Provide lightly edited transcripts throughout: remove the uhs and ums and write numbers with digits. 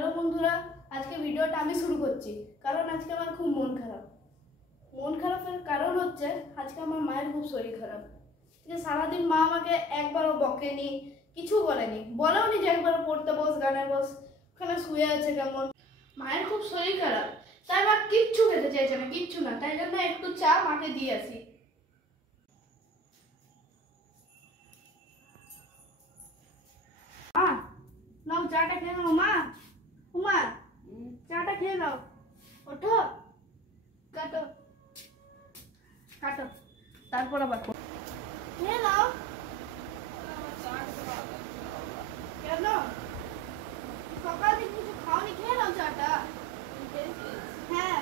Hello বন্ধুরা, আজকে ভিডিওটা আমি শুরু করছি কারণ আজকে আমার খুব মন খারাপের কারণ হচ্ছে আজকে আমার মায়ের খুব শরীর খারাপ। যে সারাদিন মা আমাকে একবারও বকেনি, কিছু বলেনি, বলেও নি যে একবারও পড়তে বস, গানে বস, ওখানে শুয়ে আছে কেমন। মায়ের খুব শরীর খারাপ, তাই মা কিচ্ছু খেতে চাইছে না, কিচ্ছু না, তাই জন্য একটু চা মাকে দিয়ে আসি। নাও চাটা খেয়ে নাও মা। উমা, চাটা খেয়ে নাও, ওঠো, কাটো কাটো, তারপর আবার খেয়ে নাও। কেন সকাল থেকে কিছু খাওনি? খেয়ে নাও চাটা। হ্যাঁ,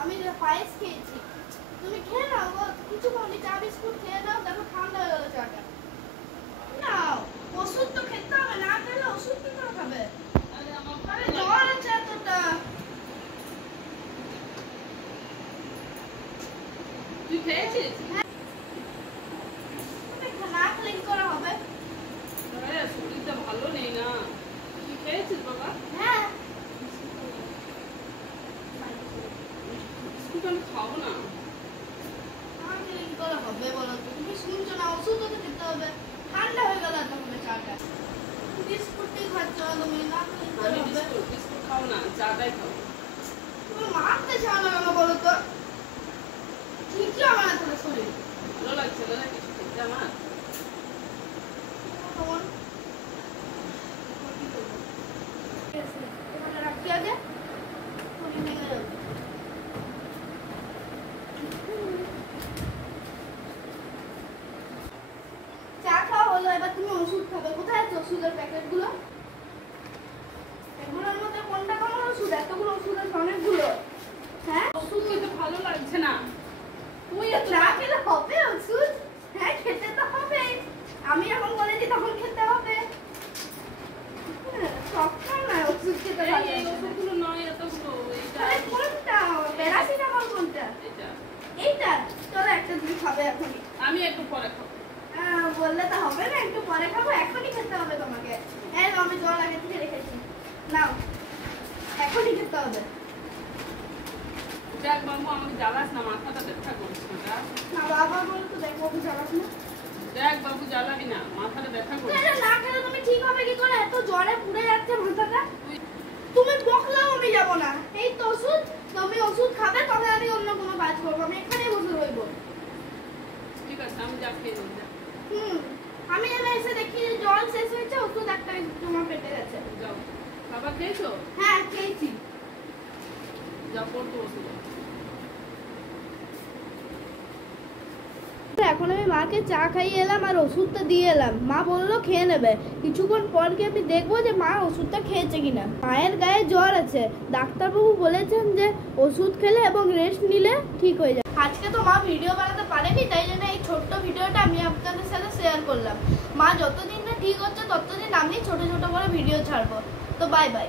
আমি পায়েস খেয়েছি, তুমি খেয়ে নাও গো। কিছু খাওনি, চা বিস্কুট খেয়ে নাও, দেখো ঠান্ডা হয়ে গেল চাটা। নাও, ওষুধ তো খেতে হবে, না খেলে ওষুধ কি করে খাবে? আরে জ্বর আছে এতটা। তুই খেয়েছিস? না খেলে কি করে হবে? শরীরটা ভালো নেই না। তুই খেয়েছিস বাবা? হ্যাঁ, বিস্কুট আমি খাবো না। না খেলে কি করে হবে বলো তো? তুমি শুনছো না, ওষুধও তো খেতে হবে। ঠান্ডা হয়ে গেল এত হবে চাটা। বিস্কুটই খাচ্ছ তুমি, না খেলে কি করে আমি হবে? বিস্কুট খাবো না, চাটাই খাবো। তুমি মারতে চাও না কেন বলো তো? ঠিকই আমার এত শরীর ভালো লাগছে না কিছু খেতে আমার। তোমার এখানে রাখি আগে, তুমি ভেঙে যাবে। চা খাওয়া হলো, এবার তুমি ওষুধ খাবে। কোথায় আছে ওষুধের প্যাকেটগুলো? এগুলোর মধ্যে কোনটা কেমন ওষুধ? এতগুলো ওষুধ আছে অনেকগুলো। হ্যাঁ, ওষুধ খেতে ভালো লাগছে না। তুই না খেলে হবে ওষুধ? হ্যাঁ, খেতে তো হবে। আমি যখন বলেছি তখন খেতে হবে। সবসময় না ওষুধ খেতে ভালো এই লাগে না। ওষুধগুলো নয়, এতগুলো। এইটা আরে কোনটা? প্যারাসিটামল কোনটা? এটা এইটা? চলো একটা তুমি খাবে এখনই। আমি একটু পরে খাবো। বললে তো হবে না, একটু পরে খাবো, এখনই খেতে হবে তোমাকে। এই নাও, আমি জল আগে থেকে রেখেছি, নাও, এখনই খেতে হবে। দেখ বাবু, আমাকে জ্বালাস না, মাথাটা ব্যথা করছে। না বাবা বলে তো দেখো, ওকে জ্বালাস না। দেখ বাবু, জ্বালাবি না, মাথাটা ব্যথা করছে। না খেলে তুমি ঠিক হবে কি করে? এত জ্বরে পুড়ে যাচ্ছে মাথাটা। তুমি বকলেও আমি যাবো না। এই তো ওষুধ, তুমি ওষুধ খাবে, তবে আমি অন্য কোনো কাজ করবো। আমি এখানেই বসে রইবো। ঠিক আছে, আমি যা খেয়ে নেবো। আমি এবার এসে দেখি জল শেষ হয়েছে, ওষুধ একটা তোমার পেটে গেছে। যাও। বাবা খেয়েছো? হ্যাঁ, খেয়েছি। যা পড়তে বসে যাও। এখন আমি মাকে চা খাইয়ে এলাম আর ওষুধটা দিয়ে এলাম। মা বললো খেয়ে নেবে। কিছুক্ষণ পর কি আমি দেখবো যে মা ওষুধটা খেয়েছে কিনা। মায়ের গায়ে জ্বর আছে, ডাক্তারবাবু বলেছেন যে ওষুধ খেলে এবং রেস্ট নিলে ঠিক হয়ে যায়। আজকে তো মা ভিডিও বানাতে পারেনি, তাই জন্য এই ছোট্ট ভিডিওটা আমি আপনাদের সাথে শেয়ার করলাম। মা যতদিন না ঠিক হচ্ছে ততদিন আমি ছোট ছোট করে ভিডিও ছাড়বো। তো বাই বাই।